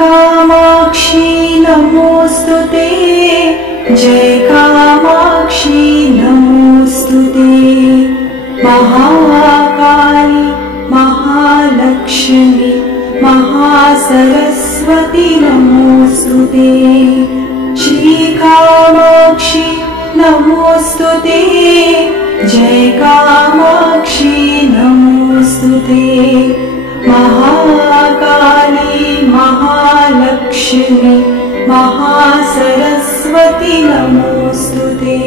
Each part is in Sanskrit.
कामाक्षी नमोस्तुते, जय कामाक्षी नमोस्तुते। महाकाली महालक्ष्मी महासरस्वती नमोस्तुते। श्री कामाक्षी नमोस्तुते, जय कामाक्षी नमोस्तुते। महाकाली महालक्ष्मी महासरस्वती नमोस्तुते।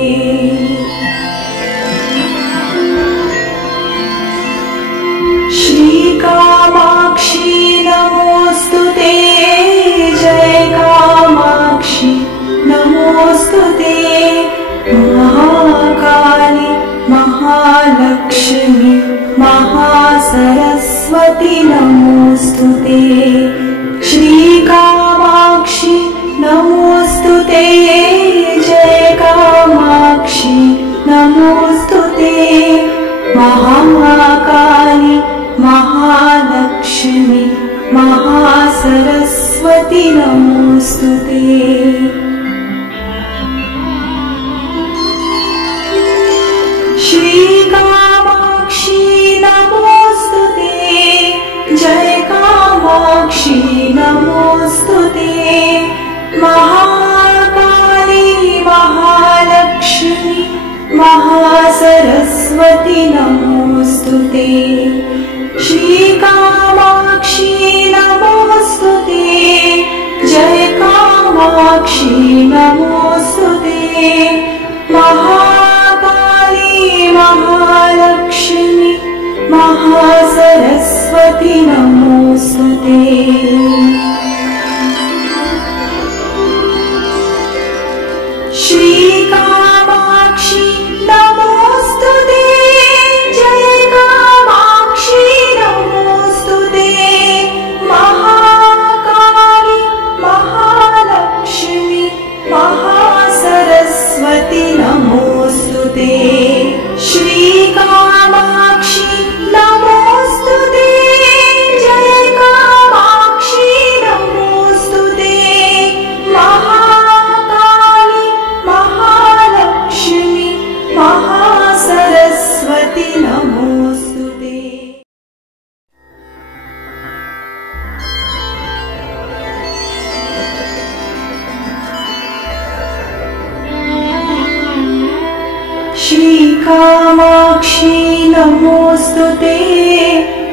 श्री कामाक्षी नमोस्तुते, जय कामाक्षी नमोस्तुते। महाकाली महालक्ष्मी महासरस्वती नमोस्तुते। श्री कामाक्षी नमोस्तुते, जय कामाक्षी नमोस्तुते। महाकाली महालक्ष्मी महासरस्वती नमोस्तुते। श्री कामाक्षी नमोस्तुते, जय कामाक्षी नमोस्तुते। महाकाली महालक्ष्मी महासरस्वती नमोस्तुते। श्री कामाक्षी नमोस्तुते, जय कामाक्षी नमोस्तुते। महाकाली महालक्ष्मी महासरस्वती नमोस्तुते। श्री कामाक्षी नमोस्तुते, जय कामाक्षी नमोस्तुते। महाकाली महालक्ष्मी महासरस्वती नमोस्तुते। श्री कामाक्षी नमोस्तुते, जय कामाक्षी नमोस्तुते। महाकाली महालक्ष्मी महासरस्वती नमोस्तुते। श्री कामाक्षी नमोस्तुते,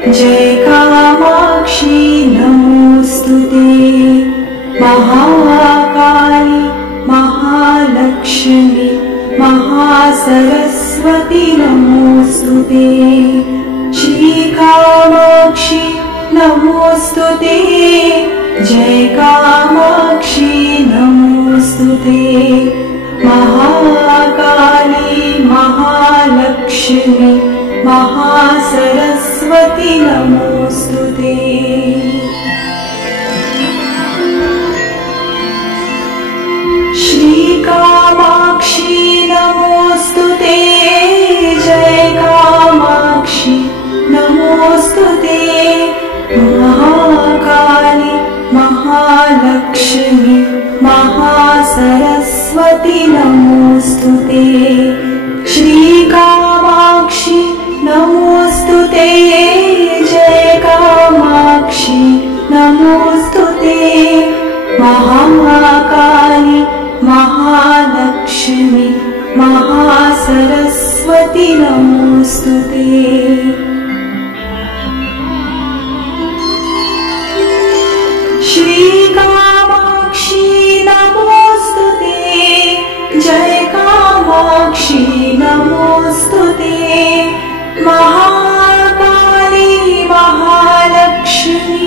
जय कामाक्षी नमोस्तुते। महाकाली महालक्ष्मी महासरस्वती नमोस्तुते। श्री कामाक्षी नमोस्तुते, जय कामाक्षी नमोस्तुते। महाकाली महालक्ष्मी महासरस्वती नमोस्तुते। श्री कामाक्षी नमोस्तुते, जय कामाक्षी नमोस्तुते। महाकाली महालक्ष्मी महासरस्वती नमोस्तुते। श्री कामाक्षी नमोस्तुते, जय कामाक्षी नमोस्तुते। महाकाली महालक्ष्मी महासरस्वती नमोस्तुते। श्री कामाक्षी नमोस्तुते, जय कामाक्षी नमोस्तुते। महाकाली महालक्ष्मी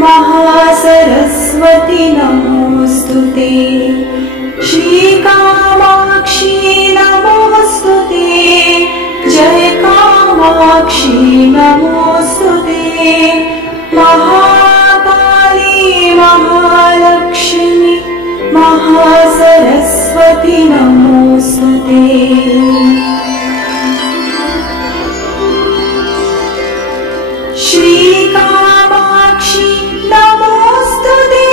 महासरस्वती नमोस्तुते। श्री कामाक्षी नमोस्तुते, जय कामाक्षी नमोस्तुते। महाकाली महालक्ष्मी महासरस्वती नमोस्तुते। श्री कामाक्षी नमोस्तुते,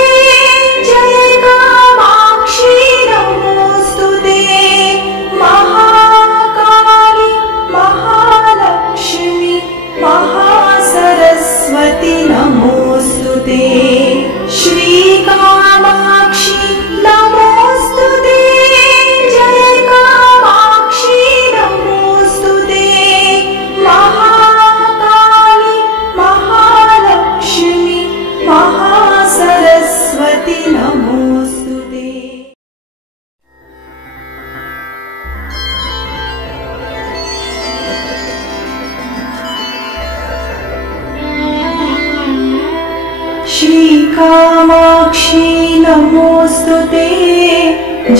नमोस्तुते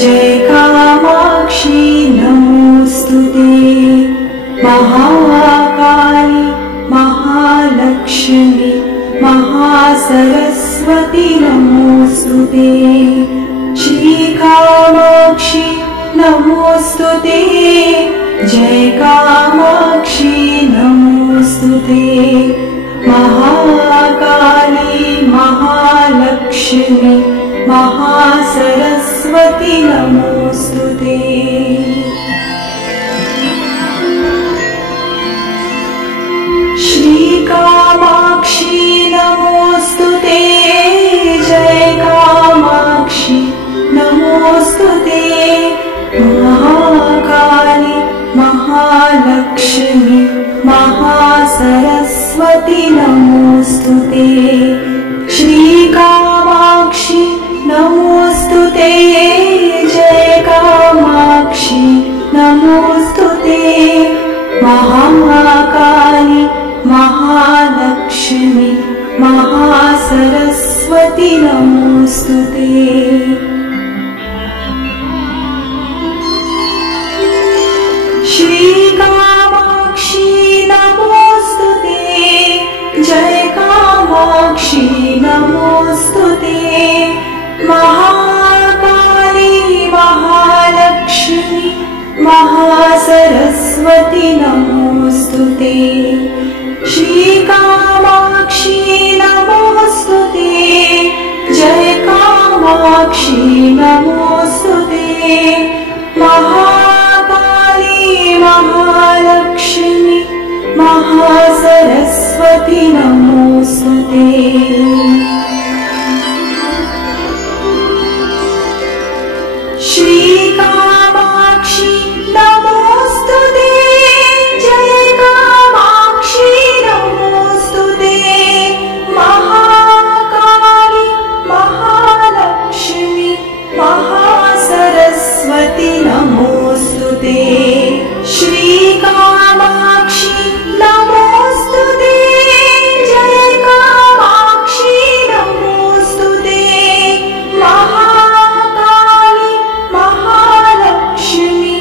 जय कामाक्षी नमोस्तुते महाकाली महालक्ष्मी महासरस्वती नमोस्तुते श्री कामाक्षी नमोस्तुते जय कामाक्षी नमोस्तुते महाकाली महालक्ष्मी महासरस्वती नमोस्तुते श्री कामाक्षी नमोस्तुते जय कामाक्षी नमोस्तुते महाकाली महालक्ष्मी महासरस्वती नमोस्तुते श्री कामाक्षी नमोस्तुते जय कामाक्षी नमोस्तुते महाकाली महालक्ष्मी महासरस्वती नमोस्तुते श्री कामाक्षी नमोस्तुते जय कामाक्षी नमोस्तुते महाकाली महालक्ष्मी महासरस्वती नमोस्तुते श्री कामाक्षी नमोस्तुते जय कामाक्षी नमोस्तुते महाकाली महालक्ष्मी महासरस्वती नमोस्तुते श्री कामाक्षी नमोस्तुते जय कामाक्षी नमोस्तुते महाकाली महालक्ष्मी महासरस्वती नमोस्तुते श्री कामाक्षी नमोस्तुते जय कामाक्षी नमोस्तुते महाकाली महालक्ष्मी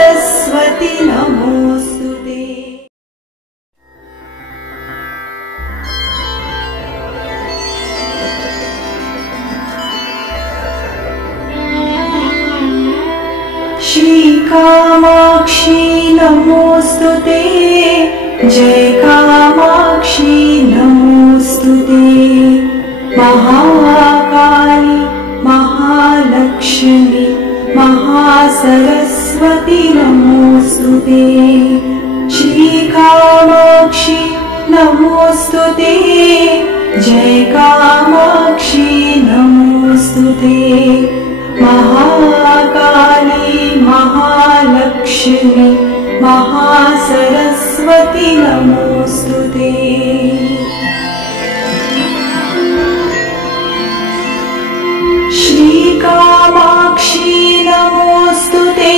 महासरस्वती नमोस्तुते श्री कामाक्षी नमोस्तुते जय कामाक्षी नमोस्तुते महाकाली महालक्ष्मी महासरस्वती नमोस्तुते श्री कामाक्षी नमोस्तुते जय कामाक्षी नमोस्तुते महाकाली महालक्ष्मी महासरस्वती नमोस्तुते श्री कामाक्षी नमोस्तुते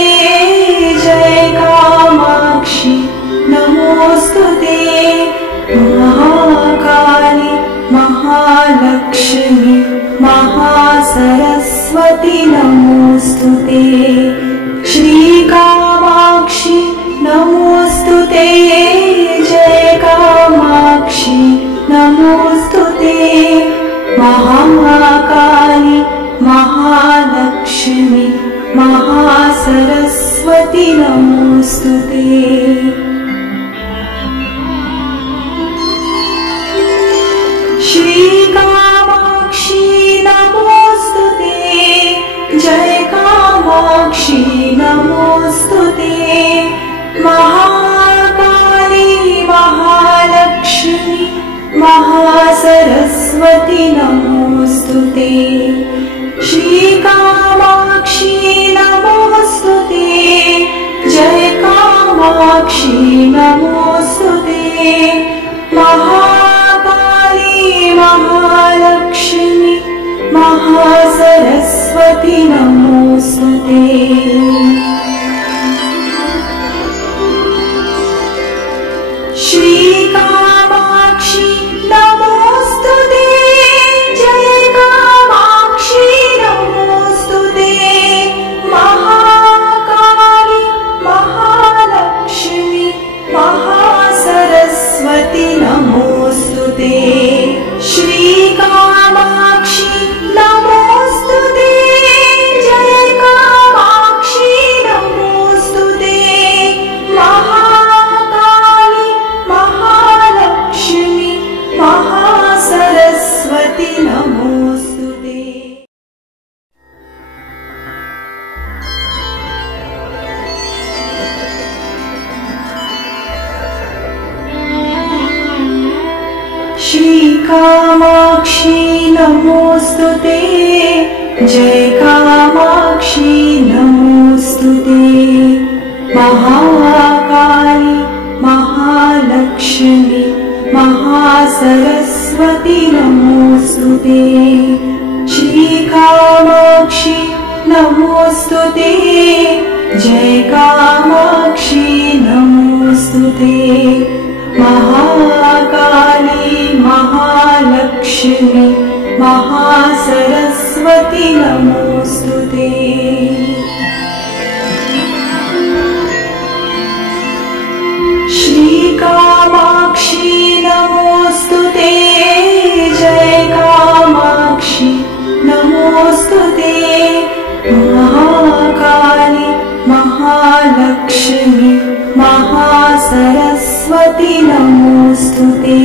जय कामाक्षी नमोस्तुते महाकाली महालक्ष्मी महासरस्वती नमोस्तुते श्री कामाक्षी नमोस्तुते जय कामाक्षी नमोस्तुते महाकाली महालक्ष्मी महासरस्वती नमोस्तुते श्री कामाक्षी नमोस्तुते जय कामाक्षी नमोस्तुते महाकाली महालक्ष्मी महासरस्वती नमोस्तुते श्री कामाक्षी नमोस्तुते जय कामाक्षी नमोस्तुते महाकाली महालक्ष्मी महासरस्वती नमोस्तुते श्री कामाक्षी नमोस्तुते जय कामाक्षी कामाक्षी नमोस्तुते जय कामाक्षी नमोस्तुते महाकाली महालक्ष्मी महासरस्वती नमोस्तुते श्री कामाक्षी नमोस्तुते जय कामाक्षी नमोस्तुते महाकाली महालक्ष्मी महासरस्वती नमोस्तुते श्री कामाक्षी नमोस्तुते जय कामाक्षी नमोस्तुते महाकाली महालक्ष्मी महासरस्वती नमोस्तुते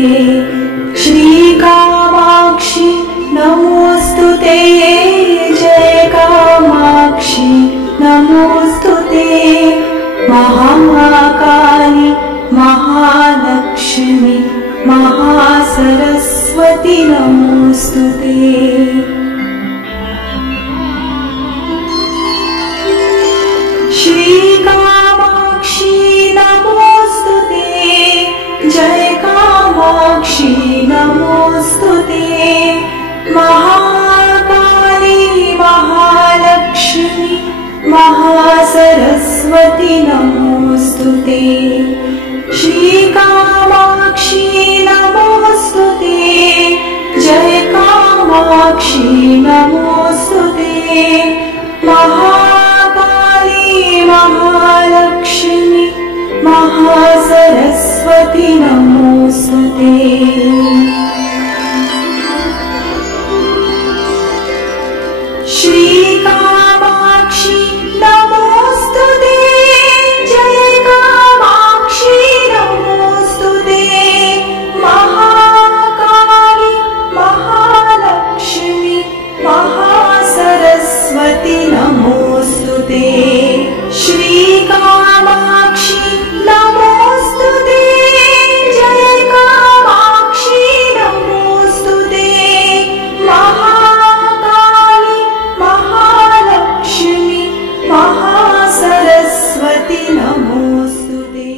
श्री कामाक्षी नमोस्तुते जय कामाक्षी नमोस्तुते महाकाली महालक्ष्मी महासरस्वती नमोस्तुते श्री कामाक्षी नमोस्तुते जय कामाक्षी नमोस्तुते महाकाली महालक्ष्मी महासरस्वती नमोस्तुते श्री कामाक्षी नमोस्तुते जय कामाक्षी नमोस्तुते महाकाली महालक्ष्मी महासरस्वती नमोस्तुते श्री कामाक्षी नमोस्तुते जय कामाक्षी नमोस्तुते महाकाली महालक्ष्मी महासरस्वती नमोस्तुते श्री कामाक्षी नमोस्तुते जय कामाक्षी नमोस्तुते महाकाली महालक्ष्मी महासरस्वती नमोस्तुते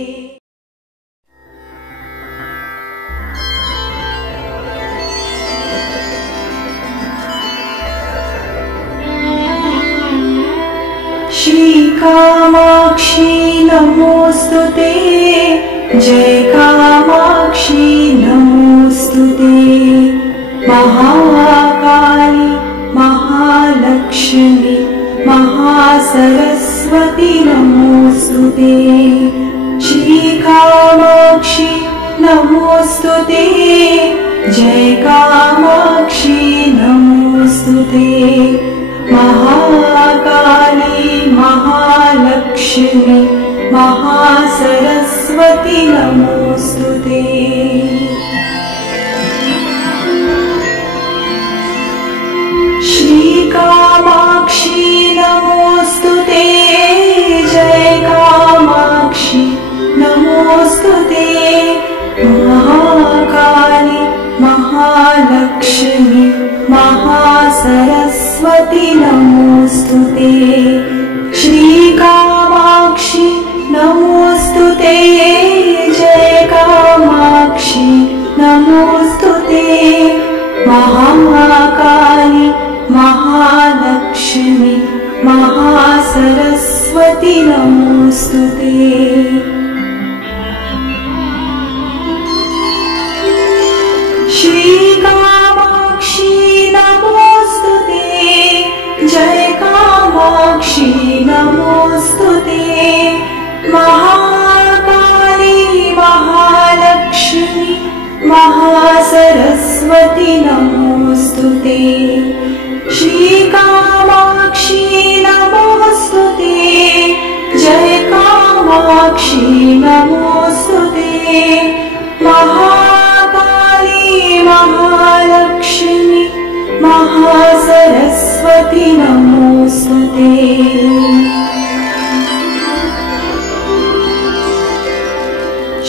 श्री कामाक्षी नमोस्तुते जय कामाक्षी नमोस्तुते महाकाली महालक्ष्मी महासरस्वती नमोस्तुते श्री कामाक्षी नमोस्तुते जय कामाक्षी नमोस्तुते महाकाली महालक्ष्मी महासरस्वती नमोस्तुते श्री कामाक्षी नमोस्तुते जय कामाक्षी नमोस्तुते महाकाली महालक्ष्मी महासरस्वती नमोस्तुते श्री कामाक्षी नमोस्तुते जय कामाक्षी नमोस्तुते महाकाली महालक्ष्मी महासरस्वती नमोस्तुते श्री कामाक्षी नमोस्तुते जय कामाक्षी नमोस्तुते महाकाली महालक्ष्मी महासरस्वती नमोस्तुते श्री कामाक्षी नमोस्तुते जय कामाक्षी नमोस्तुते महाकाली महालक्ष्मी महासरस्वती नमोस्तुते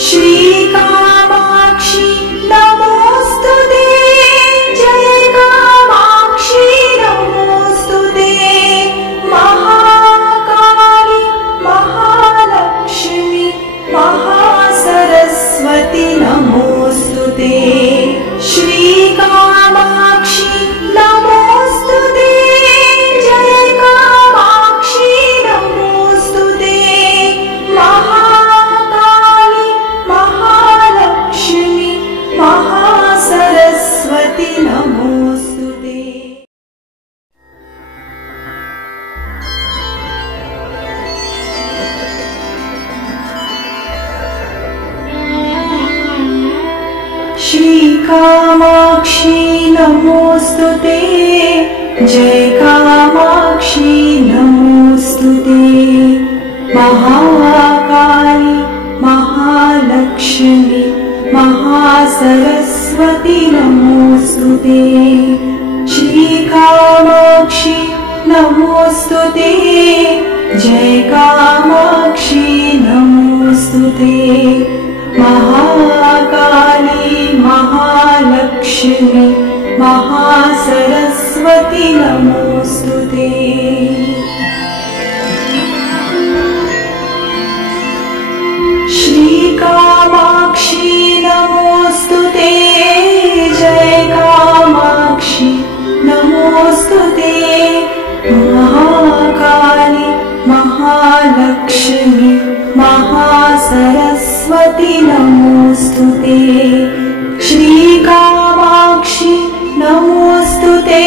श्री कामाक्षी नमोस्तुते कामाक्षी नमोस्तुते जय कामाक्षी नमोस्तुते महाकाली महालक्ष्मी महासरस्वती नमोस्तुते श्री कामाक्षी नमोस्तुते जय कामाक्षी नमोस्तुते महाकाली महालक्ष्मी महासरस्वती नमोस्तुते श्री कामाक्षी नमोस्तुते जय कामाक्षी नमोस्तुते महाकाली महालक्ष्मी महासरस्वती नमोस्तुते श्री कामाक्षी नमोस्तुते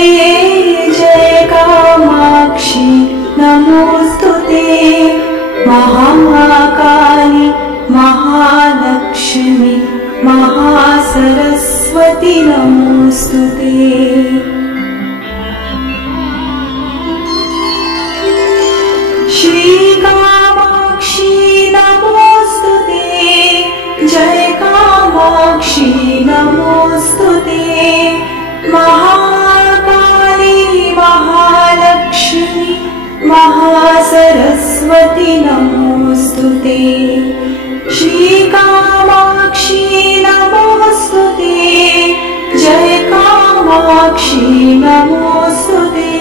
जय कामाक्षी नमोस्तुते महाकाली महालक्ष्मी महासरस्वती नमोस्तुते श्री कामाक्षी नमोस्तुते जय कामाक्षी नमोस्तुते महाकाली महालक्ष्मी महासरस्वती नमोस्तुते श्री कामाक्षी नमोस्तुते जय कामाक्षी नमोस्तुते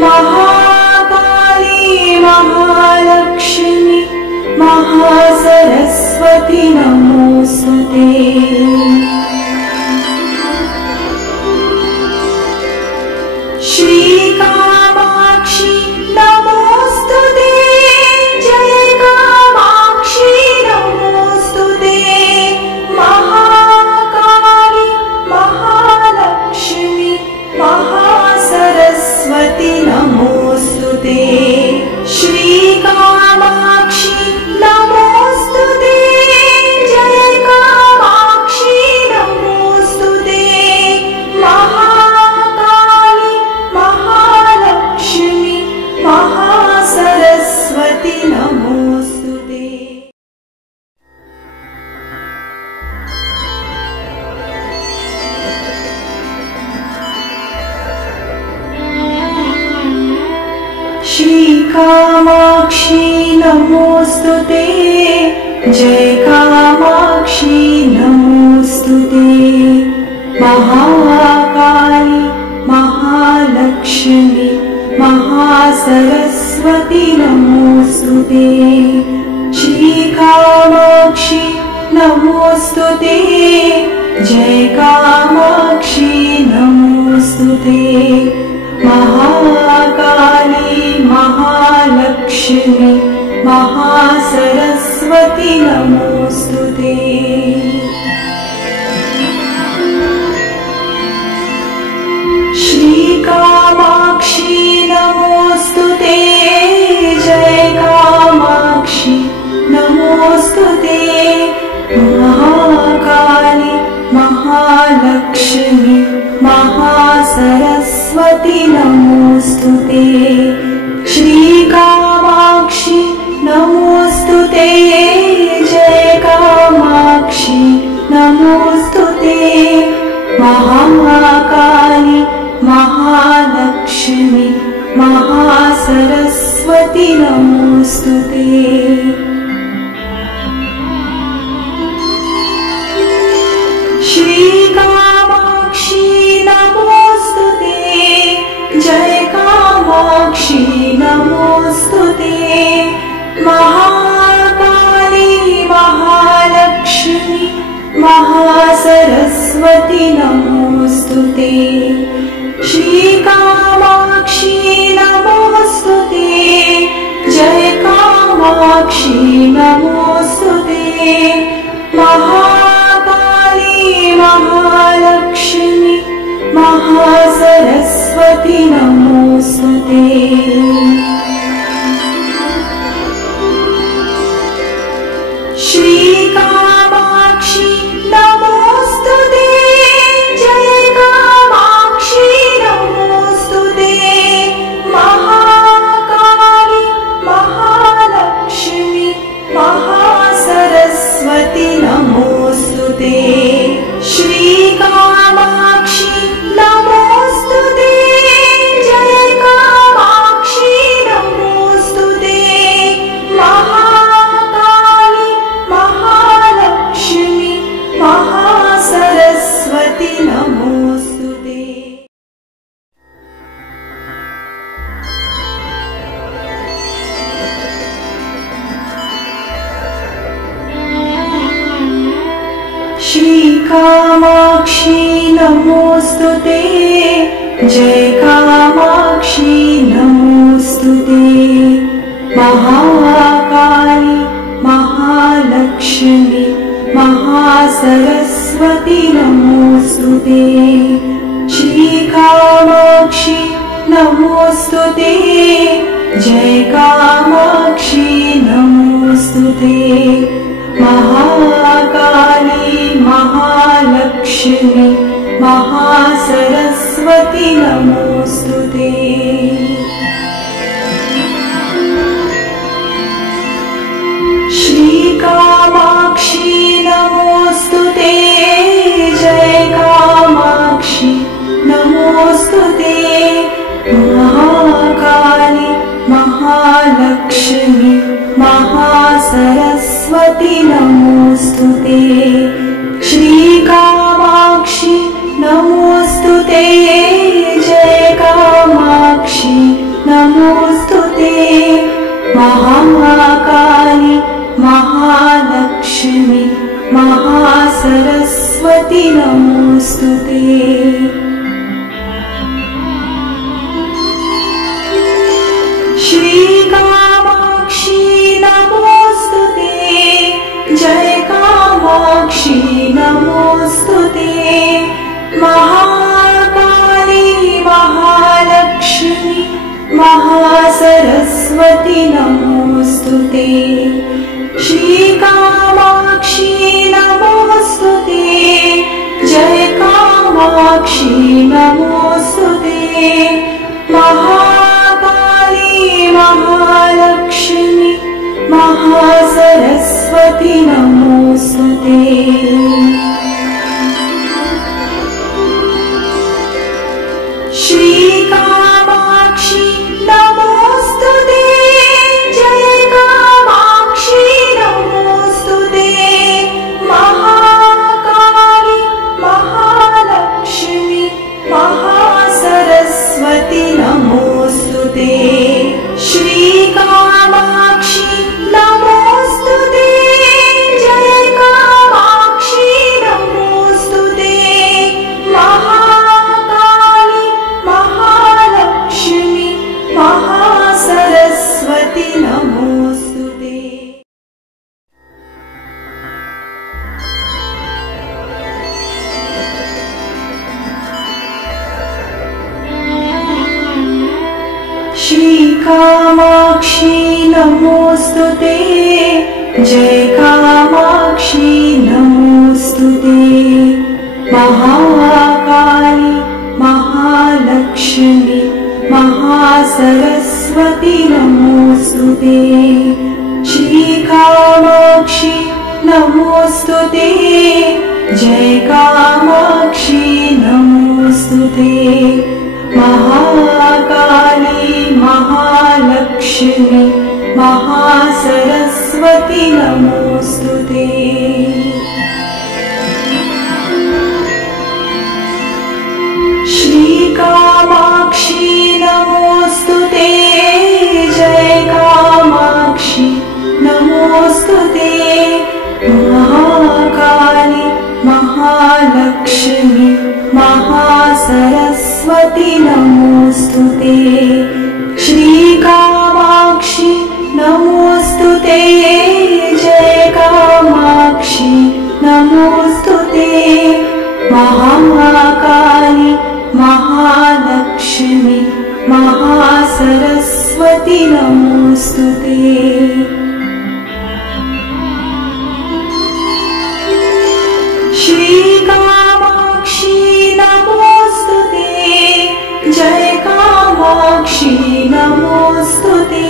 महाकाली महालक्ष्मी महासरस्वती नमोस्तुते श्री कामाक्षी नमोस्तुते जय कामाक्षी नमोस्तुते महाकाली महालक्ष्मी महासरस्वती नमोस्तुते श्री कामाक्षी नमोस्तुते जय कामाक्षी नमोस्तुते महाकाली महालक्ष्मी महासरस्वती नमोस्तुते श्री कामाक्षी नमोस्तुते जय कामाक्षी नमोस्तुते महाकाली महालक्ष्मी महासरस्वती नमोस्तुते श्री कामाक्षी नमोस्तुते जय कामाक्षी नमोस्तुते महाकाली महालक्ष्मी महासरस्वती नमोस्तुते श्री कामाक्षी नमोस्तुते जय कामाक्षी नमोस्तुते महाकाली महालक्ष्मी महासरस्वती नमोस्तुते श्री कामाक्षी नमोस्तुते जय कामाक्षी नमोस्तुते महाकाली महालक्ष्मी महासरस्वती नमोस्तुते श्री कामाक्षी नमोस्तुते जय कामाक्षी नमोस्तुते महाकाली महालक्ष्मी महासरस्वती नमोस्तुते श्री कामाक्षी नमोस्तुते जय कामाक्षी नमोस्तुते महाकाली महालक्ष्मी महासरस्वती नमोस्तुते श्री कामाक्षी नमोस्तुते कामाक्षी नमोस्तुते जय कामाक्षी नमोस्तुते महाकाली महालक्ष्मी महासरस्वती नमोस्तुते श्री कामाक्षी नमोस्तुते जय कामाक्षी नमोस्तुते महाकाली महालक्ष्मी महासरस्वती नमोस्तुते श्री कामाक्षी नमोस्तुते जय कामाक्षी नमोस्तुते महाकाली महालक्ष्मी महासरस्वती नमोस्तुते श्री कामाक्षी नमोस्तुते जय कामाक्षी नमोस्तुते महाकाली महालक्ष्मी महासरस्वती नमोस्तुते श्री कामाक्षी नमोस्तुते जय कामाक्षी नमोस्तुते महाकाली महालक्ष्मी महासरस्वती नमोस्तुते श्री कामाक्षी नमोस्तुते जय कामाक्षी नमोस्तुते महाकाली महालक्ष्मी महासरस्वती नमोस्तुते श्री कामाक्षी नमोस्तुते जय कामाक्षी नमोस्तुते महाकाली महालक्ष्मी महासरस्वती नमोस्तुते श्री कामाक्षी नमोस्तुते जय कामाक्षी नमोस्तुते महाकाली महालक्ष्मी महासरस्वती नमोस्तुते श्री कामाक्षी नमोस्तुते जय कामाक्षी नमोस्तुते महाकाली महालक्ष्मी महासरस्वती नमोस्तुते श्री कामाक्षी नमोस्तुते जय कामाक्षी नमोस्तुते महाकाली महालक्ष्मी महासरस्वती नमोस्तुते श्री कामाक्षी नमोस्तुते जय कामाक्षी नमोस्तुते महाकाली महालक्ष्मी महासरस्वती नमोस्तुते श्री कामाक्षी नमोस्तुते जय कामाक्षी नमोस्तुते महाकाली महालक्ष्मी महासरस्वती नमोस्तुते श्री कामाक्षी नमोस्तुते जय कामाक्षी नमोस्तुते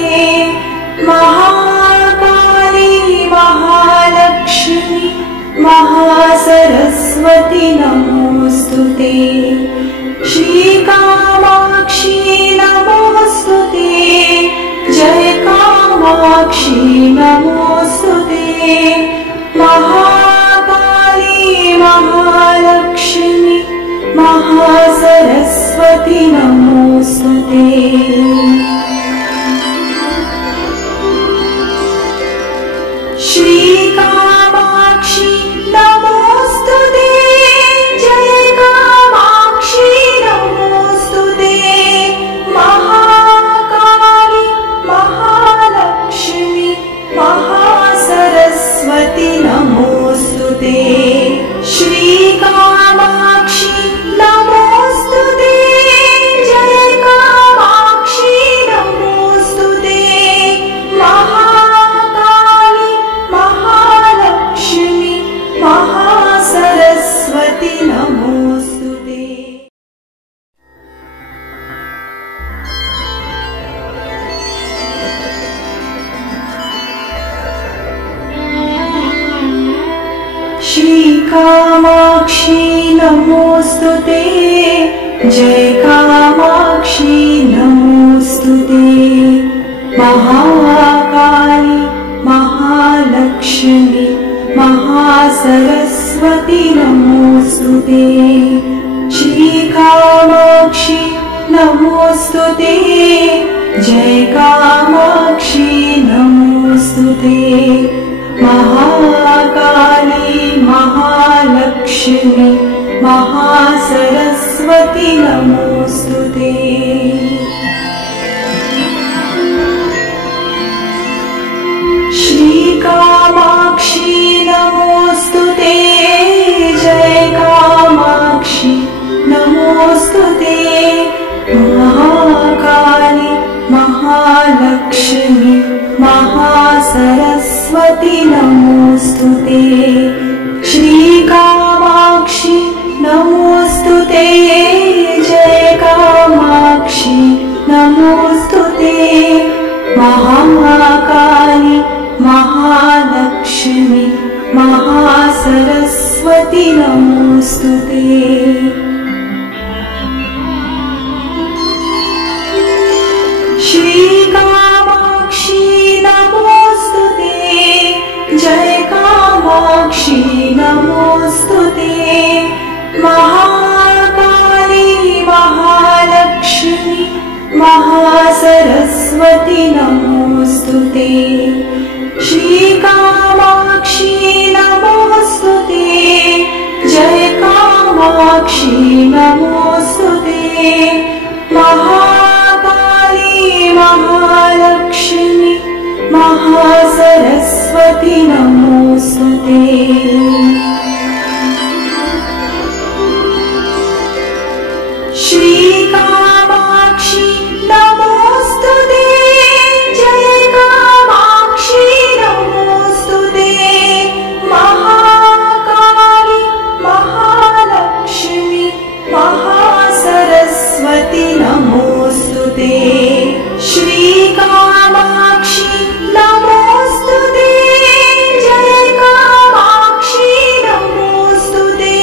महाकाली महालक्ष्मी महासरस्वती नमोस्तुते श्री कामाक्षी नमोस्तुते जय कामाक्षी नमोस्तुते महाकाली महालक्ष्मी महासरस्वती नमोस्तुते श्री कामाक्षी नमोस्तुते श्रीकामाक्षी नमोस्तुते जय कामाक्षी नमोस्तुते महाकाली महालक्ष्मी महासरस्वती नमोस्तुते श्रीकामाक्षी नमोस्तुते जय कामाक्षी नमोस्तुते महाकाली महालक्ष्मी महासरस्वती नमोस्तुते श्रीकामाक्षी नमोस्तुते जय कामाक्षी नमोस्तुते महाकाली महालक्ष्मी महासरस्वती नमोस्तुते श्रीकामाक्षी नमोस्तुते जय कामाक्षी नमोस्तुते महाकाली महालक्ष्मी महासरस्वती नमोस्तुते श्रीकामाक्षी नमोस्तुते जय कामाक्षी नमोस्तुते महाकाली महालक्ष्मी महासरस्वती नमोस्तुते श्रीकामाक्षी नमोस्तुते जय कामाक्षी नमोस्तुते महाकाली महालक्ष्मी महासरस्वती नमोस्तुते श्रीकामाक्षी नमोस्तुते जय कामाक्षी नमोस्तुते महाकाली महालक्ष्मी महासरस्वती नमोस्तुते श्रीकामाक्षी नमोस्तुते जय कामाक्षी नमोस्तुते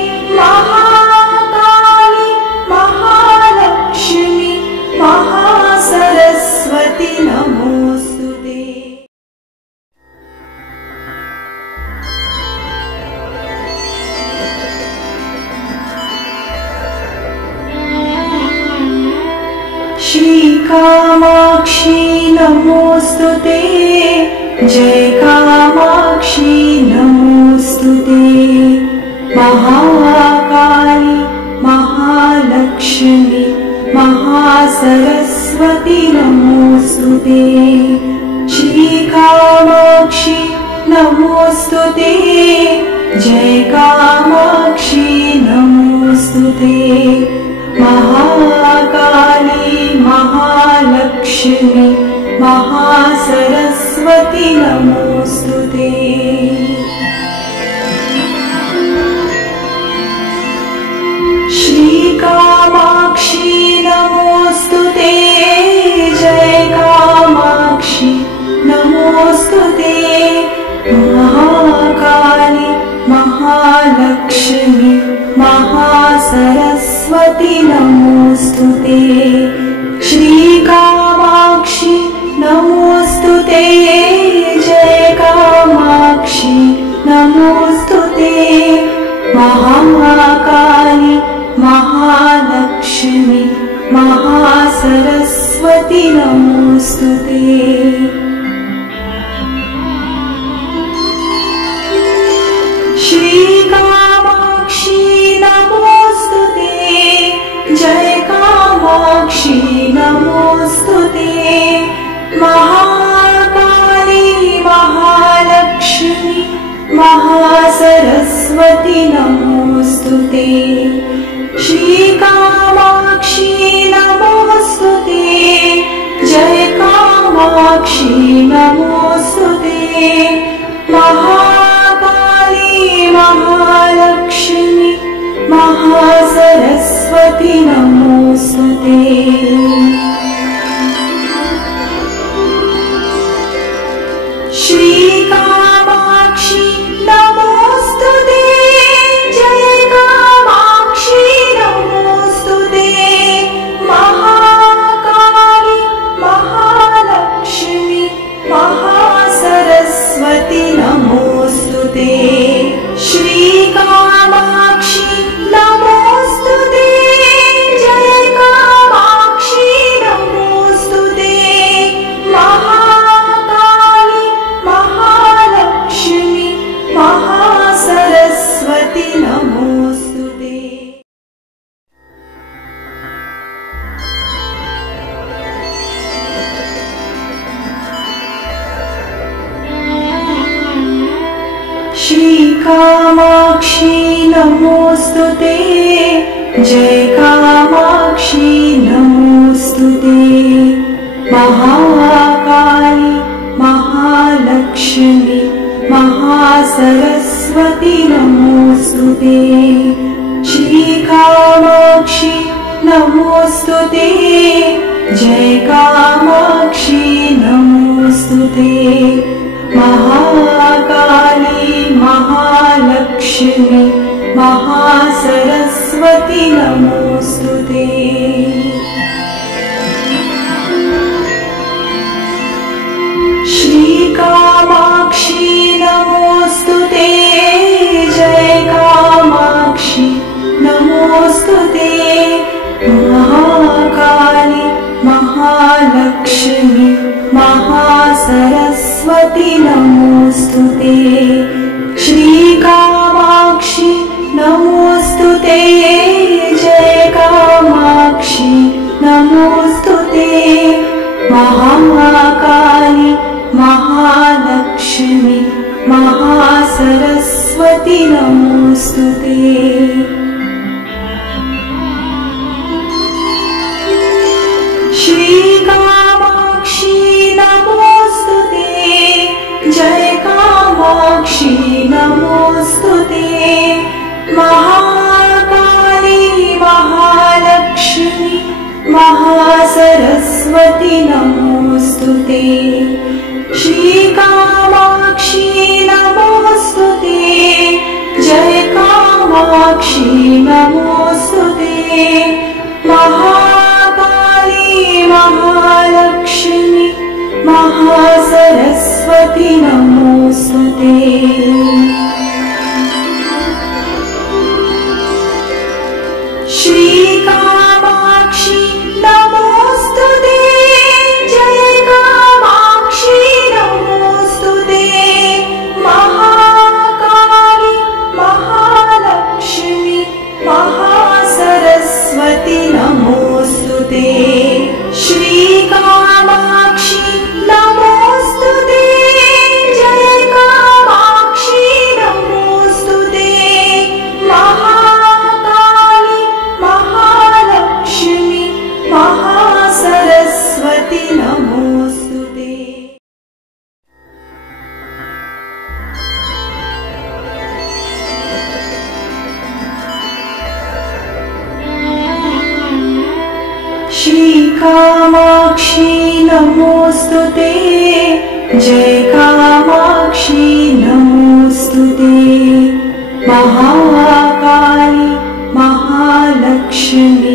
महाकाली महालक्ष्मी महासरस्वती नमोस्तुते श्रीकामाक्षी नमोस्तुते जय कामाक्षी नमोस्तुते महाकाली महालक्ष्मी महासरस्वती नमोस्तुते श्रीकामाक्षी नमोस्तुते जय कामाक्षी नमोस्तुते महाकाली महालक्ष्मी महासरस्वती नमोस्तुते श्रीकामाक्षी नमोस्तुते जय कामाक्षी नमोस्तुते महाकाली महालक्ष्मी महासरस्वती नमोस्तुते श्रीकामाक्षी नमोस्तुते जय कामाक्षी नमोस्तुते महाकाली महालक्ष्मी महासरस्वती नमोस्तुते श्रीकामाक्षी नमोस्तुते जय कामाक्षी नमोस्तुते महाकाली महालक्ष्मी महासरस्वती नमोस्तुते श्रीकामाक्षी नमोस्तुते जय कामाक्षी नमोस्तुते महाकाली महालक्ष्मी महासरस्वती नमोस्तुते श्रीकामाक्षी नमोस्तुते कामाक्षी नमोस्तुते जय कामाक्षी नमोस्तुते महाकाली महालक्ष्मी महासरस्वती नमोस्तुते श्री कामाक्षी नमोस्तुते जय कामाक्षी नमोस्तुते महाकाली महालक्ष्मी महासरस्वती नमोस्तुते श्री कामाक्षी नमोस्तुते जय कामाक्षी नमोस्तुते महाकाली महालक्ष्मी महासरस्वती नमोस्तुते श्री कामाक्षी नमोस्तुते जय कामाक्षी नमोस्तुते महाकाली महालक्ष्मी महासरस्वती नमोस्तुते श्री कामाक्षी नमोस्तुते जय कामाक्षी नमोस्तुते महाकाली महालक्ष्मी महासरस्वती नमोस्तुते श्री कामाक्षी नमोस्तुते जय कामाक्षी नमोस्तुते महाकाली महालक्ष्मी महासरस्वती नमोस्तुते श्री कामाक्षी नमोस्तुते जय कामाक्षी नमोस्तुते महाकाली महालक्ष्मी महासरस्वती नमोस्तुते श्री कामाक्षी नमोस्तुते जय कामाक्षी नमोस्तुते महाकाली महालक्ष्मी महासरस्वती नमोस्तुते श्री कामाक्षी नमोस्तुते जय कामाक्षी नमोस्तुते महाकाली महालक्ष्मी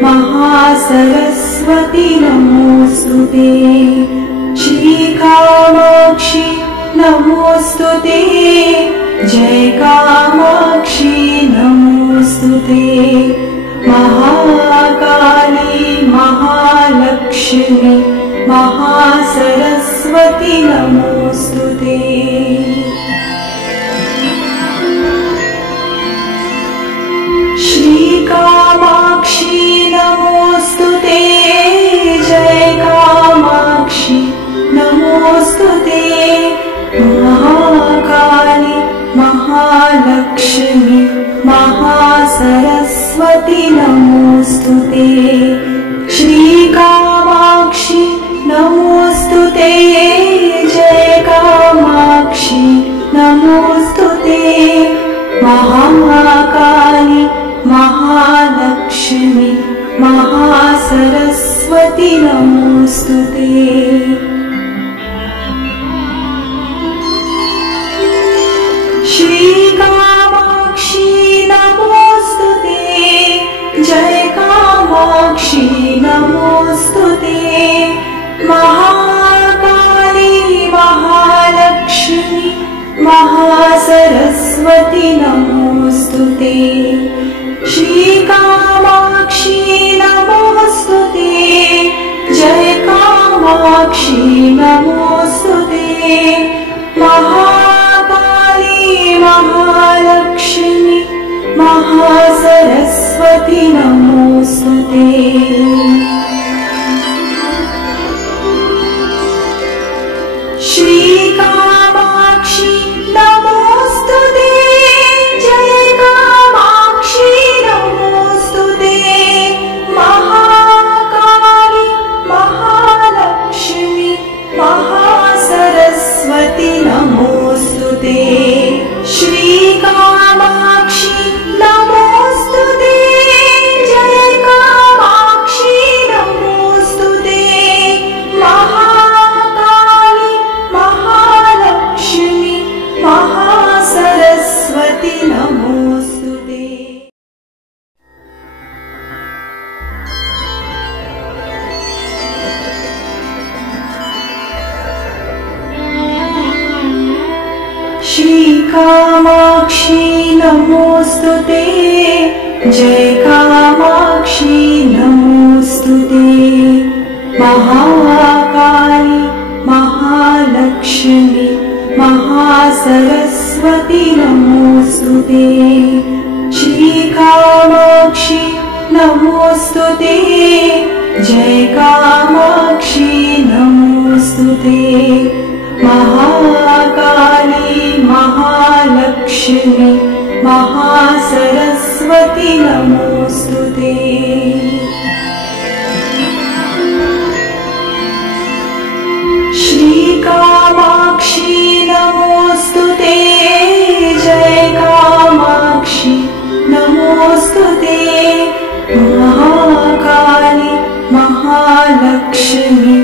महासरस्वती नमोस्तुते श्री कामाक्षी नमोस्तुते जय कामाक्षी नमोस्तुते महाकाली महालक्ष्मी महासरस्वती नमोस्तुते श्री कामाक्षी नमोस्तुते जय कामाक्षी नमोस्तुते महाकाली महालक्ष्मी महासरस्वती नमोस्तुते श्री कामाक्षी नमोस्तुते जय कामाक्षी नमोस्तुते महाकाली महालक्ष्मी महासरस्वती नमोस्तुते श्री कामाक्षी नमोस्तुते जय कामाक्षी नमोस्तुते महाकाली महालक्ष्मी महासरस्वती नमोस्तुते श्री कामाक्षी नमोस्तुते जय कामाक्षी नमोस्तुते महाकाली महालक्ष्मी महासरस्वती नमोस्तुते श्री कामाक्षी नमोस्तुते श्रीकामाक्षी नमोस्तुते जय कामाक्षी नमोस्तुते महाकाली महालक्ष्मी महासरस्वती नमोस्तुते श्रीकामाक्षी नमोस्तुते जय कामाक्षी नमोस्तुते महाकाली महालक्ष्मी महासरस्वती नमोस्तुते श्रीकामाक्षी नमोस्तुते जय कामाक्षी नमोस्तुते महाकाली महालक्ष्मी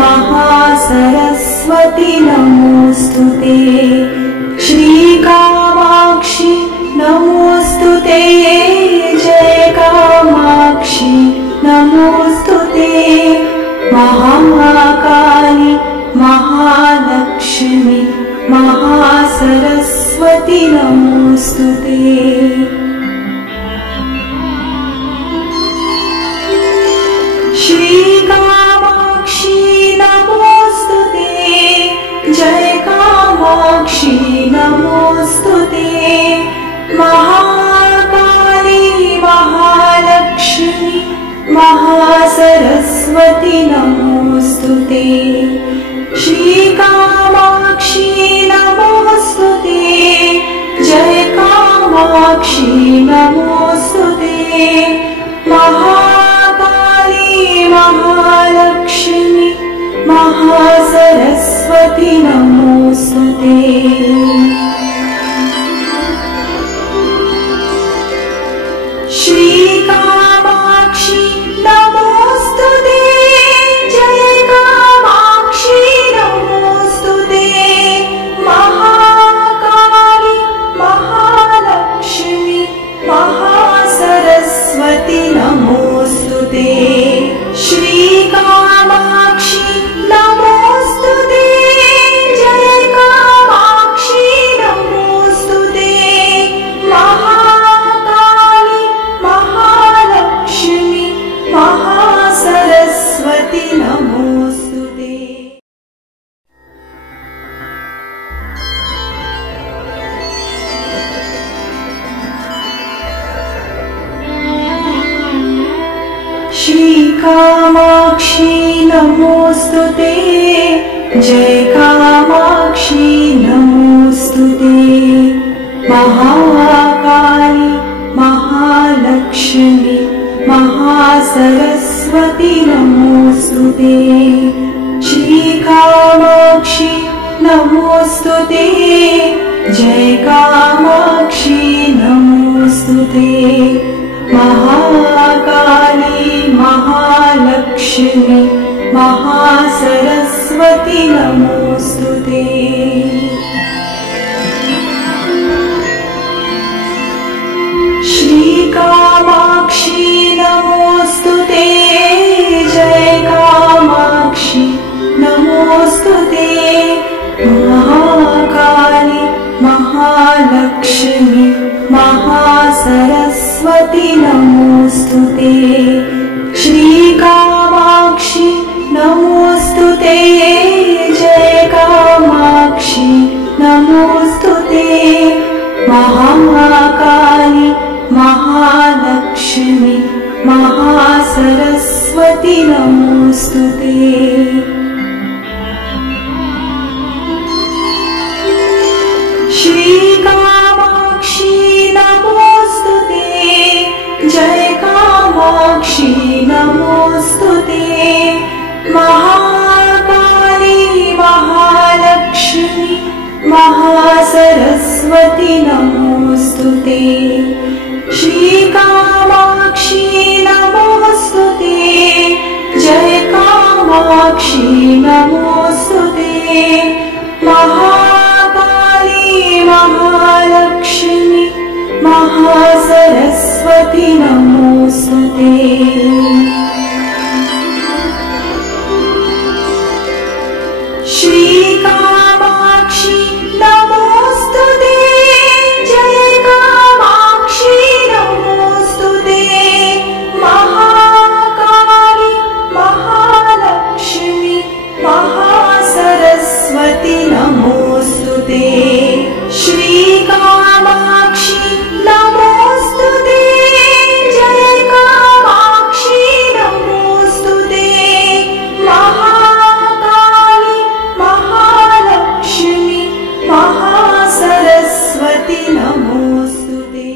महासरस्वती नमोस्तुते श्रीकामाक्षी नमोस्तुते जय कामाक्षी नमोस्तुते महाकाली महालक्ष्मी महासरस्वती नमोस्तुते श्रीकामाक्षी नमोस्तुते जय कामाक्षी नमोस्तुते महाकाली महालक्ष्मी महासरस्वती नमोस्तुते श्रीकामाक्षी नमोस्तुते जय कामाक्षी नमोस्तुते महाकाली महालक्ष्मी महासरस्वती नमोस्तुते श्रीकामाक्षी नमोस्तुते जय कामाक्षी नमोस्तुते महाकाली महालक्ष्मी महासरस्वती नमोस्तुते श्रीकामाक्षी नमोस्तुते जय कामाक्षी नमोस्तुते महाकाली महालक्ष्मी महासरस्वती नमोस्तुते श्रीकामाक्षी नमोस्तुते जय कामाक्षी नमोस्तुते महाकाली महालक्ष्मी महासरस्वती नमोस्तुते श्रीकामाक्षी नमोस्तुते जय कामाक्षी नमोस्तुते महाकाली महालक्ष्मी महासरस्वती नमोस्तुते श्रीकामाक्षी नमोस्तुते जय कामाक्षी नमोस्तुते महाकाली महालक्ष्मी महासरस्वती नमोस्तुते श्रीकामाक्षी नमोस्तुते जय कामाक्षी नमोस्तुते महाकाली महालक्ष्मी महासरस्वती नमोस्तुते श्रीकामाक्षी नमोस्तुते जय कामाक्षी नमोस्तुते महाकाली महालक्ष्मी महासरस्वती नमोस्तुते श्रीकामाक्षी नमोस्तुते जय कामाक्षी नमोस्तुते महाकाली महालक्ष्मी महासरस्वती नमोस्तुते श्रीकामाक्षी नमोस्तुते नमोस्तुते जय कामाक्षी नमोस्तुते महाकाली महालक्ष्मी महासरस्वती नमोस्तुते श्रीकामाक्षी नमोस्तुते जय कामाक्षी नमोस्तुते महाकाली महालक्ष्मी महासरस्वती नमोस्तुते।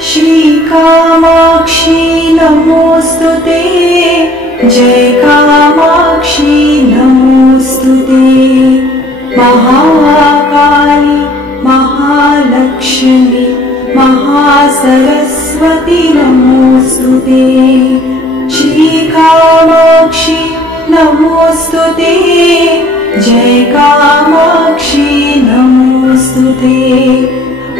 श्रीकामाक्षी नमोस्तुते जय कामाक्षी नमोस्तुते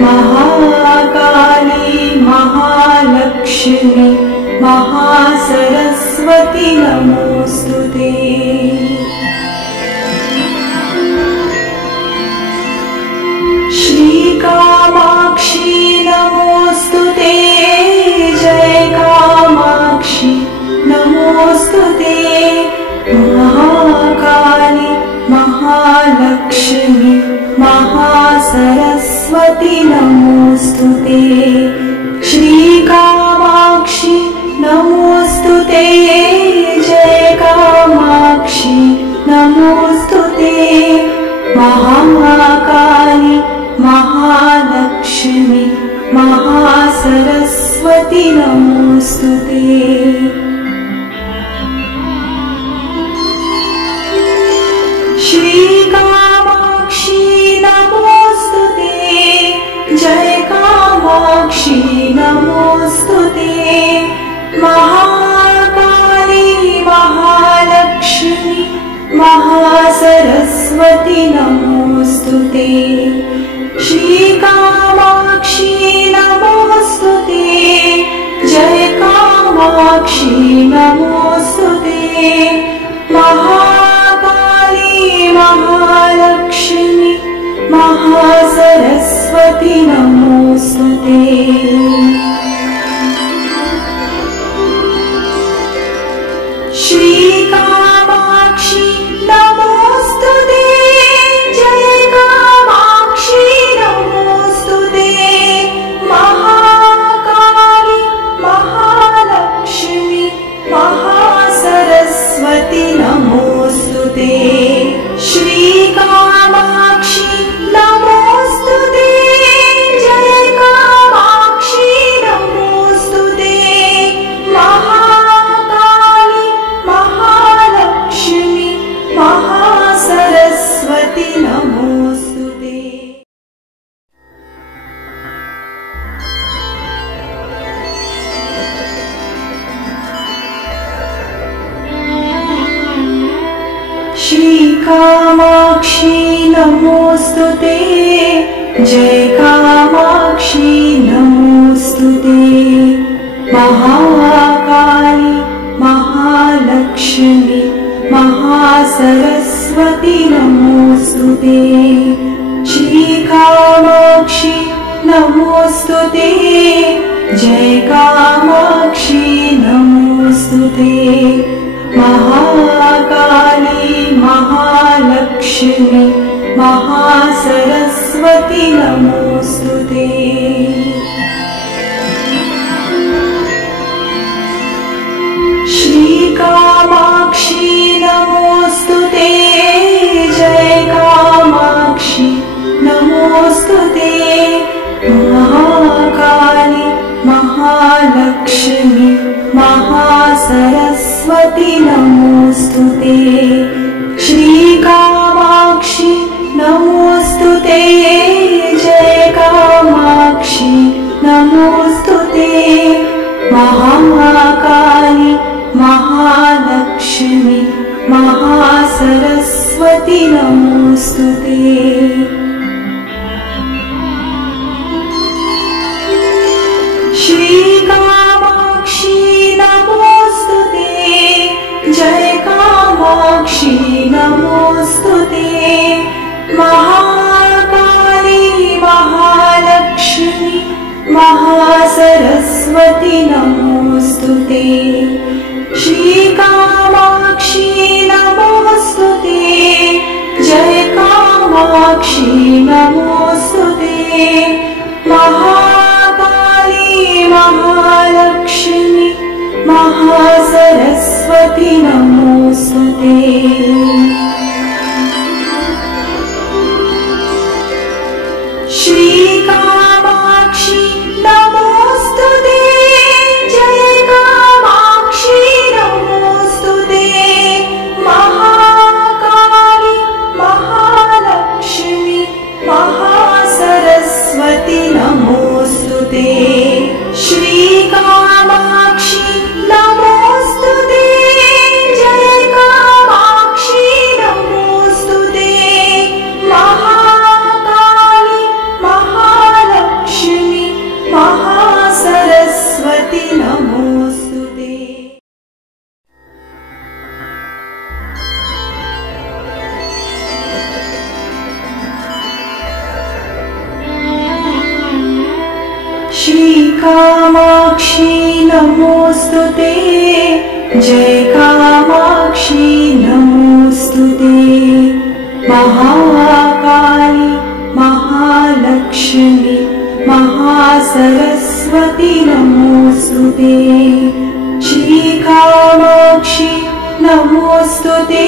महाकाली महालक्ष्मी महासरस्वती नमोस्तुते श्रीकामाक्षी नमोस्तुते जय कामाक्षी नमोस्तुते महाकाली महालक्ष्मी महासरस्वती नमोस्तुते श्रीकामाक्षी नमोस्तुते जय कामाक्षी नमोस्तुते महाकाली महालक्ष्मी महासरस्वती नमोस्तुते श्रीकामाक्षी नमोस्तुते जय कामाक्षी नमोस्तुते महाकाली महालक्ष्मी महासरस्वती नमोस्तुते श्रीकामाक्षी नमोस्तुते जय कामाक्षी नमोस्तुते महाकाली महालक्ष्मी महासरस्वती नमोस्तुते श्रीकामाक्षी नमोस्तुते जय कामाक्षी नमोस्तुते महाकाली महालक्ष्मी महासरस्वती नमोस्तुते श्रीकामाक्षी नमोस्तुते जय कामाक्षी नमोस्तुते महाकाली महालक्ष्मी महासरस्वती नमोस्तुते श्रीकामाक्षी नमोस्तुते जय कामाक्षी नमोस्तुते महाकाली महालक्ष्मी महासरस्वती नमोस्तुते। श्रीकामाक्षी नमोस्तुते जय कामाक्षी नमोस्तुते महाकाली महालक्ष्मी महासरस्वती नमोस्तुते श्रीकामाक्षी नमोस्तुते जय कामाक्षी नमोस्तुते महाकाली महालक्ष्मी महासरस्वती नमोस्तुते श्रीकामाक्षी नमोस्तुते जय कामाक्षी नमोस्तुते महाकाली महालक्ष्मी महासरस्वती नमोस्तुते श्रीकामाक्षी नमोस्तुते जय कामाक्षी नमोस्तुते महाकाली महालक्ष्मी महासरस्वती नमोस्तुते श्रीकामाक्षी कामाक्षी नमोस्तुते महाकाली महालक्ष्मी महासरस्वती नमोस्तुते श्रीकामाक्षी नमोस्तुते जय कामाक्षी नमोस्तुते महाकाली महालक्ष्मी महासरस्वती नमोस्तुते श्रीकामाक्षी नमोस्तुते जय कामाक्षी नमोस्तुते महाकाली महालक्ष्मी महासरस्वती नमोस्तुते श्रीकामाक्षी नमोस्तुते जय कामाक्षी नमोस्तुते महाकाली महालक्ष्मी महासरस्वती नमोस्तुते श्रीकामाक्षी नमोस्तुते जय कामाक्षी नमोस्तुते महाकाली महालक्ष्मी महासरस्वती नमोस्तुते श्रीकामाक्षी नमोस्तुते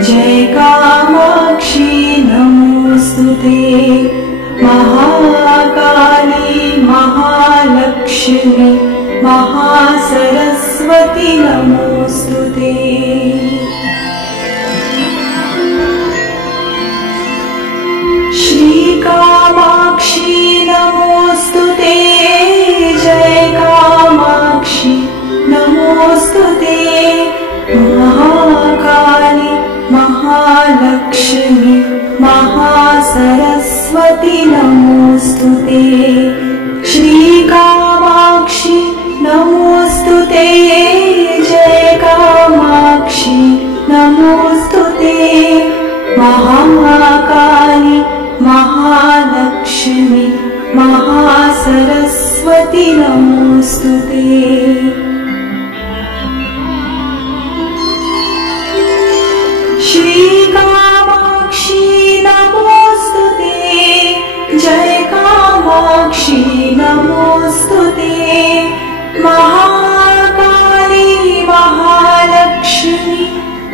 जय कामाक्षी नमोस्तुते महाकाली महालक्ष्मी महासरस्वती नमोस्तुते श्रीकामाक्षी नमोस्तुते जय कामाक्षी नमोस्तुते महाकाली महालक्ष्मी महासरस्वती नमोस्तुते श्रीकामाक्षी नमोस्तुते जय कामाक्षी नमोस्तुते महाकाली महालक्ष्मी महासरस्वती नमोस्तुते श्रीकामाक्षी नमोस्तुते जय कामाक्षी नमोस्तुते महाकाली महालक्ष्मी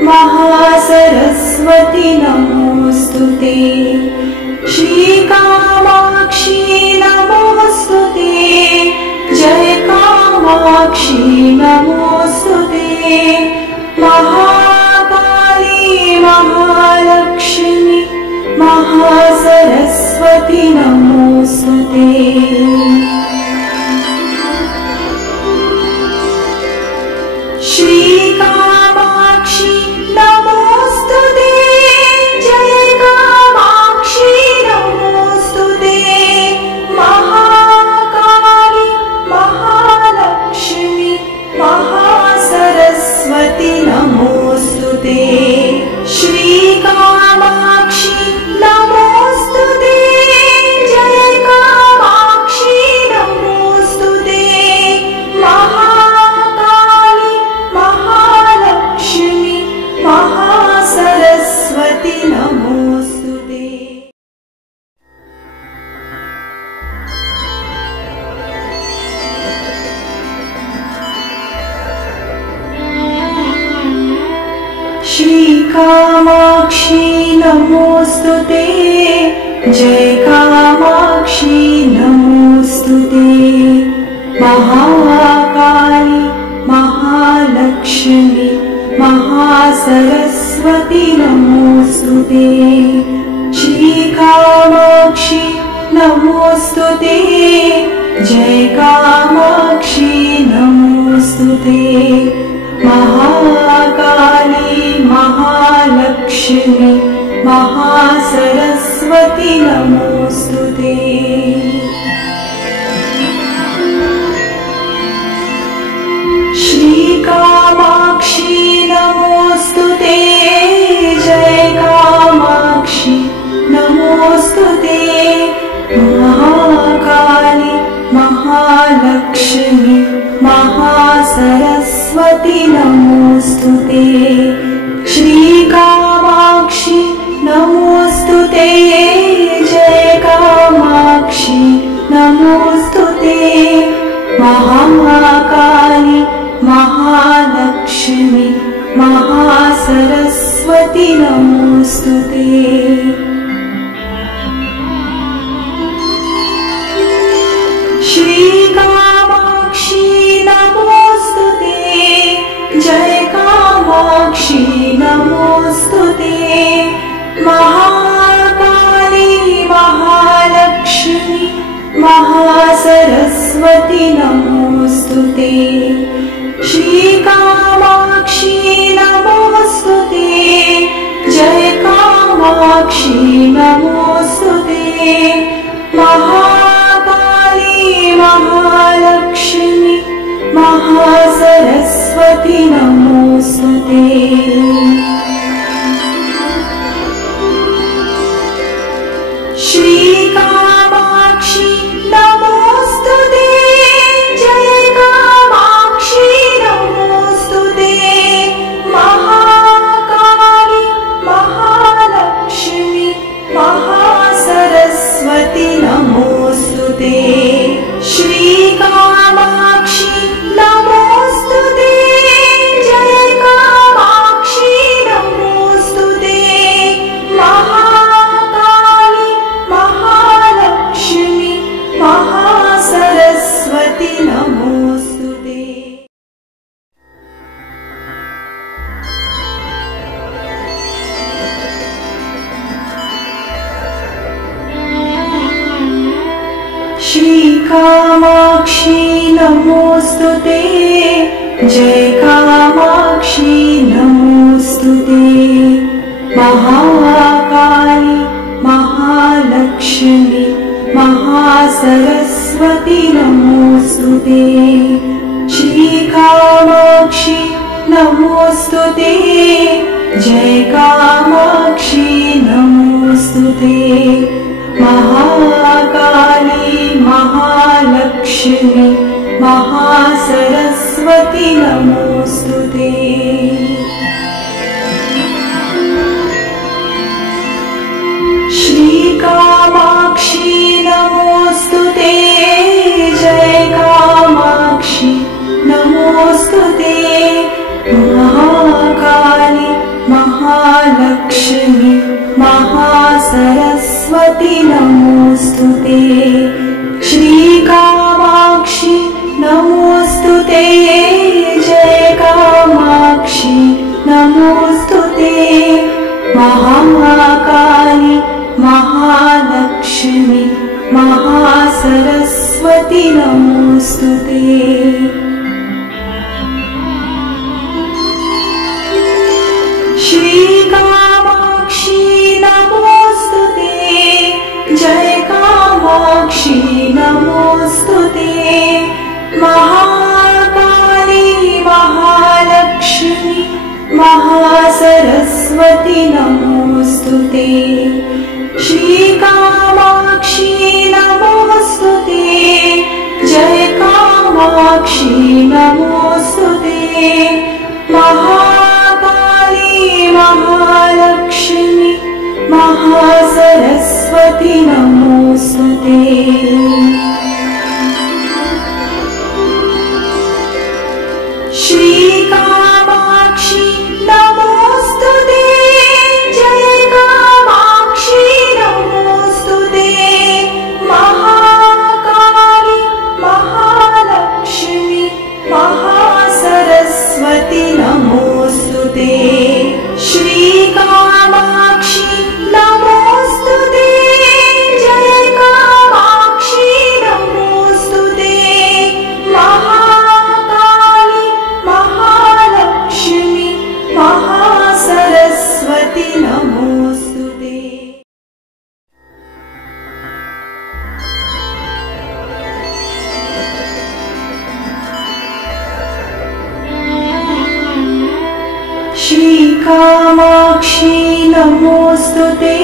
महासरस्वती नमोस्तुते श्रीकामाक्षी नमोस्तुते जय कामाक्षी नमोस्तुते महाकाली महालक्ष्मी महासरस्वती नमोस्तुते श्रीकामाक्षी नमोस्तुते जय कामाक्षी नमोस्तुते महाकाली महालक्ष्मी महासरस्वती नमोस्तुते श्रीकामाक्षी नमोस्तुते जय कामाक्षी नमोस्तुते महाकाली महालक्ष्मी महासरस्वती नमोस्तुते श्रीकामाक्षी नमोस्तुते जय कामाक्षी नमोस्तुते महाकाली महालक्ष्मी महासरस्वती नमोस्तुते श्रीकामाक्षी नमोस्तुते जय कामाक्षी नमोस्तुते महाकाली महालक्ष्मी महासरस्वती नमोस्तुते श्रीकामाक्षी नमोस्तुते महालक्ष्मी महासरस्वती नमोस्तुते। श्रीकामाक्षि नमोस्तुते। जय कामाक्षि नमोस्तुते। महाकाली महालक्ष्मी महासरस्वती नमोस्तुते। श्रीकामाक्षि नमोस्तुते। जय कामाक्षि नमोस्तुते। महाकाली महालक्ष्मी महासरस्वती नमोस्तुते। श्रीकामाक्षि नमोस्तुते। जय कामाक्षि नमोस्तुते। महाकाली महालक्ष्मी महासरस्वती नमोस्तुते। श्रीकामाक्षि नमोस्तुते। जय कामाक्षि नमोस्तुते। महाकाली महालक्ष्मी महासरस्वती नमोस्तुते। श्रीकामाक्षि नमोस्तुते। जय कामाक्षि नमोस्तुते। महाकाली महालक्ष्मी महासरस्वती नमोस्तुते। श्रीकामाक्षि नमोस्तुते। जय कामाक्षि नमोस्तुते। महाकाली महालक्ष्मी महासरस्वती नमोस्तुते। श्रीकामाक्षि नमोस्तुते। जय कामाक्षि नमोस्तुते। महाकाली महालक्ष्मी महासरस्वती नमोस्तुते। श्रीकामाक्षि नमोस्तुते। जय कामाक्षि नमोस्तुते। महाकाली महालक्ष्मी महासरस्वती नमोस्तुते। श्रीकामाक्षि नमोस्तुते। जय कामाक्षि नमोस्तुते। महाकाली महालक्ष्मी महासरस्वती नमोस्तुते। श्रीकामाक्षि नमोस्तुते। जय कामाक्षि नमोस्तुते। महाकाली महालक्ष्मी महासरस्वती नमोस्तुते। श्रीकामाक्षि नमोस्तुते। जय कामाक्षि नमोस्तुते। महाकाली महालक्ष्मी महासरस्वती नमोस्तुते। श्रीकामाक्षि नमोस्तुते। जय कामाक्षि नमोस्तुते। महाकाली महालक्ष्मी महासरस्वती नमोस्तुते। श्रीकामाक्षि नमोस्तुते। जय कामाक्षि नमोस्तुते। महाकाली महालक्ष्मी महासरस्वती नमोस्तुते। श्रीकामाक्षि नमोस्तुते।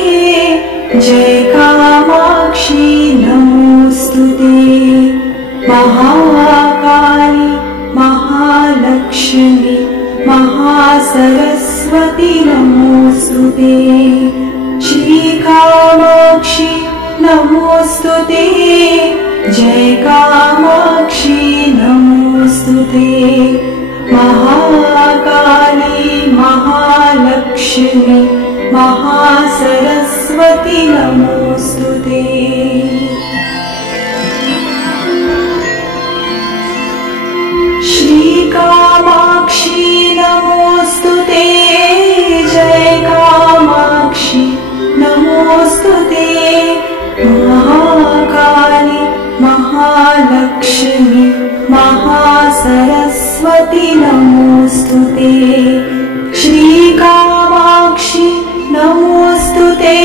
जय कामाक्षि नमोस्तुते। ते श्रीकामाक्षि नमोऽस्तु ते जय कामाक्षि नमोऽस्तु ते महाकाली महालक्ष्मी महासरस्वती नमोऽस्तु ते श्रीकामाक्षि नमोऽस्तु ते जय कामाक्षि नमोऽस्तु ते महाकाली महालक्ष्मी महासरस्वती नमोऽस्तु ते श्रीकामाक्षि नमोऽस्तु ते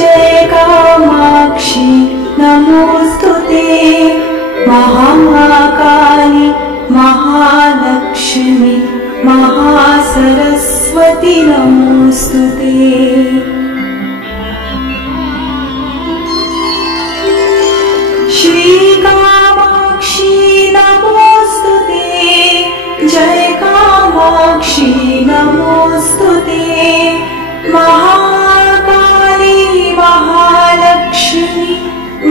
जय कामाक्षि नमोऽस्तु ते महाकाली महालक्ष्मी महासरस्वती नमोऽस्तु ते श्रीकामाक्षि नमोऽस्तु ते जय कामाक्षि नमोऽस्तु ते महाकाली महालक्ष्मी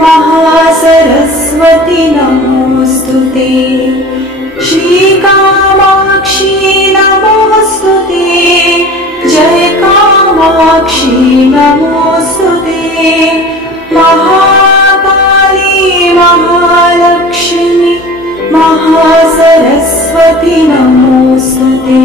महासरस्वती नमोऽस्तु ते श्रीकामाक्षि नमोऽस्तु ते जय कामाक्षि नमोऽस्तु ते महाकाली महालक्ष्मी महासरस्वती नमोऽस्तु ते